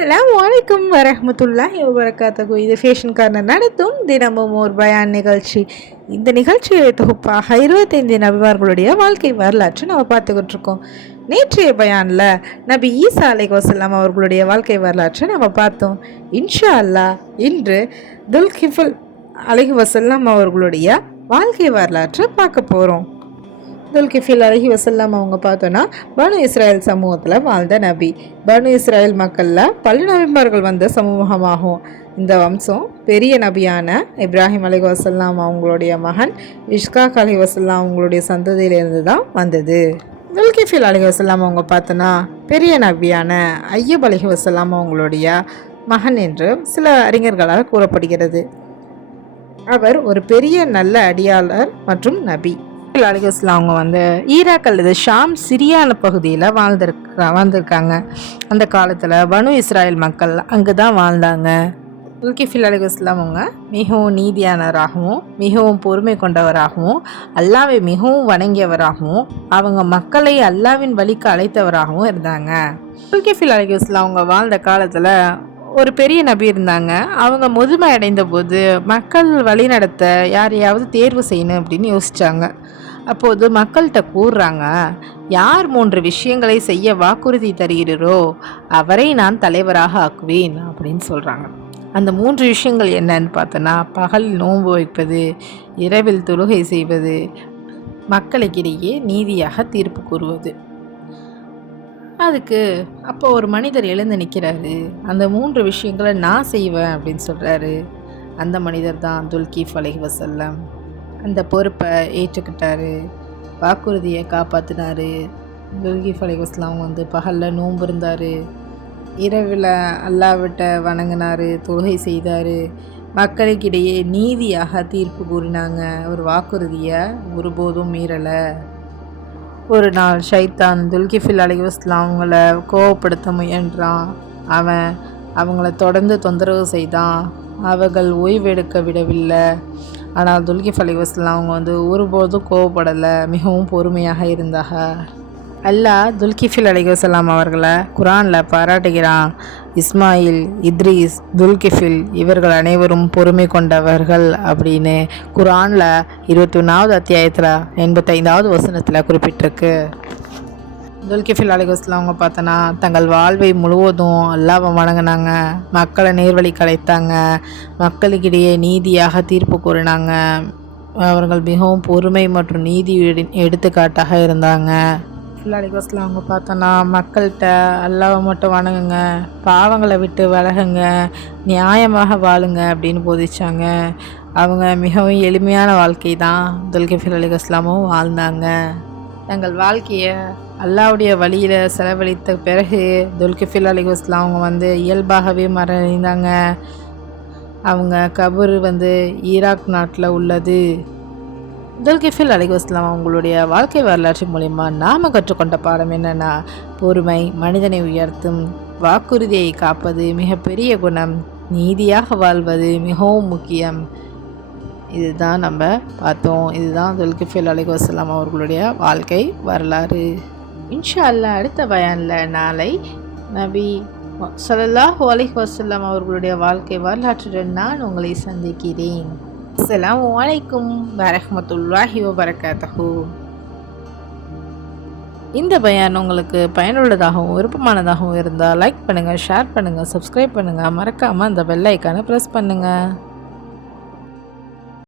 அஸ்ஸலாமு அலைக்கும் வரஹ்மத்துல்லாஹி வபரகாத்துஹு. இது ஃபேஷன் கார்னர் நடத்தும் தினமும் ஒரு பயான் நிகழ்ச்சி. இந்த நிகழ்ச்சியை தொகுப்பாக 25 நபிமார்களுடைய வாழ்க்கை வரலாற்று நம்ம பார்த்துக்கிட்டு இருக்கோம். நேற்றைய பயானில் நபி ஈசா அலைஹிஸ்ஸலாம் அவர்களுடைய வாழ்க்கை வரலாற்றை நம்ம பார்த்தோம். இன்ஷா அல்லாஹ் இன்று துல்கிஃபுல் அலைஹிஸ்ஸலாம் அவர்களுடைய வாழ்க்கை வரலாற்றை பார்க்க போகிறோம். துல்கிஃபில் அலைஹிஸ்ஸலாம் அவங்க பார்த்தோன்னா பனு இஸ்ராயல் சமூகத்தில் வாழ்ந்த நபி. பனு இஸ்ராயல் மக்களில் பல நபிமார்கள் வந்த சமூகமாகும். இந்த வம்சம் பெரிய நபியான இப்ராஹிம் அலைஹிஸ்ஸலாம் அவங்களுடைய மகன் இஸ்ஹாக் அலைஹிஸ்ஸலாம் அவங்களுடைய சந்ததியிலிருந்து தான் வந்தது. துல்கிஃபில் அலைஹிஸ்ஸலாம் அவங்க பார்த்தோன்னா பெரிய நபியான ஐயூப் அலைஹிஸ்ஸலாம் அவங்களுடைய மகன் என்று சில அறிஞர்களால் கூறப்படுகிறது. அவர் ஒரு பெரிய நல்ல அடியாளர் மற்றும் நபி. அலைஹிஸ்ஸலாம் அவங்க ஈராக் அல்லது ஷாம் சிரியான பகுதியில் வாழ்ந்திருக்காங்க. அந்த காலத்தில் பனு இஸ்ராயல் மக்கள் அங்கே தான் வாழ்ந்தாங்க. துல்கிஃபில் அலைஹிஸ்ஸலாம் அவங்க மிகவும் நீதியானவராகவும் மிகவும் பொறுமை கொண்டவராகவும் அல்லாவை மிகவும் வணங்கியவராகவும் அவங்க மக்களை அல்லாவின் வழிக்கு அழைத்தவராகவும் இருந்தாங்க. துல்கிஃபில் அலைஹிஸ்ஸலாம் அவங்க வாழ்ந்த காலத்தில் ஒரு பெரிய நபி இருந்தாங்க. அவங்க முதுமை அடைந்த போது மக்கள் வழி நடத்த யாரையாவது தேர்வு செய்யணும் அப்படின்னு யோசித்தாங்க. அப்போது மக்கள்கிட்ட கூறுறாங்க, யார் 3 விஷயங்களை செய்ய வாக்குறுதி தருகிறோ அவரை நான் தலைவராக ஆக்குவேன் அப்படின்னு சொல்கிறாங்க. அந்த 3 விஷயங்கள் என்னன்னு பார்த்தோன்னா, பகல் நோன்பு வைப்பது, இரவில் தொழுகை செய்வது, மக்களுக்கிடையே நீதியாக தீர்ப்பு கூறுவது. அதுக்கு அப்போ ஒரு மனிதர் எழுந்து நிற்கிறாரு. அந்த 3 விஷயங்களை நான் செய்வேன் அப்படின்னு சொல்கிறாரு. அந்த மனிதர் தான் துல்கிஃப் அலைஹிஸ்ஸலாம். அந்த பொறுப்பை ஏற்றுக்கிட்டாரு, வாக்குறுதியை காப்பாற்றினார். துல்கிஃப் அலைஹிஸ்ஸலாம் பகலில் நோன்பு இருந்தார், இரவில் அல்லாஹ்விட்ட வணங்கினார், தொழுகை செய்தார், மக்களுக்கிடையே நீதியாக தீர்ப்பு கூறினாங்க. ஒரு வாக்குறுதியை ஒருபோதும் மீறலை. ஒரு நாள் ஷைத்தான் துல்கிஃபில் அலைஹிஸ்ஸலாம் அவங்கள கோவப்படுத்த முயன்றான். அவங்கள தொடர்ந்து தொந்தரவு செய்தான். அவர்கள் ஓய்வெடுக்க விடவில்லை. ஆனால் துல்கிஃப் அலைஹிஸ்ஸலாம் அவங்க ஒருபோதும் கோவப்படலை, மிகவும் பொறுமையாக இருந்தாங்க. அல்லாஹ் துல்கிஃபில் அலைஹிஸ்ஸலாம் அவர்களை குரானில் பாராட்டுகிறான். இஸ்மாயில், இத்ரீஸ், துல்கிஃபில் இவர்கள் அனைவரும் பொறுமை கொண்டவர்கள் அப்படின்னு குரானில் 21வது அத்தியாயத்தில் 85வது வசனத்தில் குறிப்பிட்டிருக்கு. துல்கிஃபில் அலைஹிஸ்ஸலாம் அவங்க பார்த்தோன்னா தங்கள் வாழ்வை முழுவதும் அல்லாஹ்வை வணங்கினாங்க, மக்களை நேர்வழிக்கு அழைத்தாங்க, மக்களுக்கிடையே நீதியாக தீர்ப்பு கூறினாங்க. அவர்கள் மிகவும் பொறுமை மற்றும் நீதி எடுத்துக்காட்டாக இருந்தாங்க. அலைஹிஸ்ஸலாம் அவங்க பார்த்தோன்னா மக்கள்கிட்ட அல்லாஹ்வை மட்டும் வணங்குங்க, பாவங்களை விட்டு விலகுங்க, நியாயமாக வாழுங்க அப்படின்னு போதிச்சாங்க. அவங்க மிகவும் எளிமையான வாழ்க்கை தான் துல்கிஃபில் அலைஹிஸ்ஸலாமும் வாழ்ந்தாங்க. தங்கள் வாழ்க்கையை அல்லாஹ்வுடைய வழியில் செலவழித்த பிறகு துல்கிஃபில் அலைஹிஸ்ஸலாம் அவங்க இயல்பாகவே மறைந்தாங்க. அவங்க கபர் ஈராக் நாட்டில் உள்ளது. துல்கிஃபில் அலைஹிஸ்ஸலாம் அவங்களுடைய வாழ்க்கை வரலாற்று மூலிமா நாம் கற்றுக்கொண்ட பாடம் என்னென்னா, பொறுமை மனிதனை உயர்த்தும், வாக்குறுதியை காப்பது மிகப்பெரிய குணம், நீதியாக வாழ்வது மிகவும் முக்கியம். இதுதான் நம்ம பார்த்தோம். இதுதான் துல்கிஃபில் அலைஹிஸ்ஸலாம் அவர்களுடைய வாழ்க்கை வரலாறு. இன்ஷா அல்லாஹ் அடுத்த பயானில் நாளை நபி ஸல்லல்லாஹு அலைஹி வஸல்லம் அவர்களுடைய வாழ்க்கை வரலாற்றுடன் நான் உங்களை சந்திக்கிறேன். அஸ்ஸலாமு அலைக்கும் வரஹ்மத்துல்லாஹி வபரகாத்துஹு. இந்த பயான் உங்களுக்கு பயனுள்ளதாகவும் விருப்பமானதாகவும் இருந்தால் லைக் பண்ணுங்கள், ஷேர் பண்ணுங்கள், சப்ஸ்கிரைப் பண்ணுங்கள், மறக்காமல் அந்த பெல் ஐக்கானை ப்ரெஸ் பண்ணுங்கள்.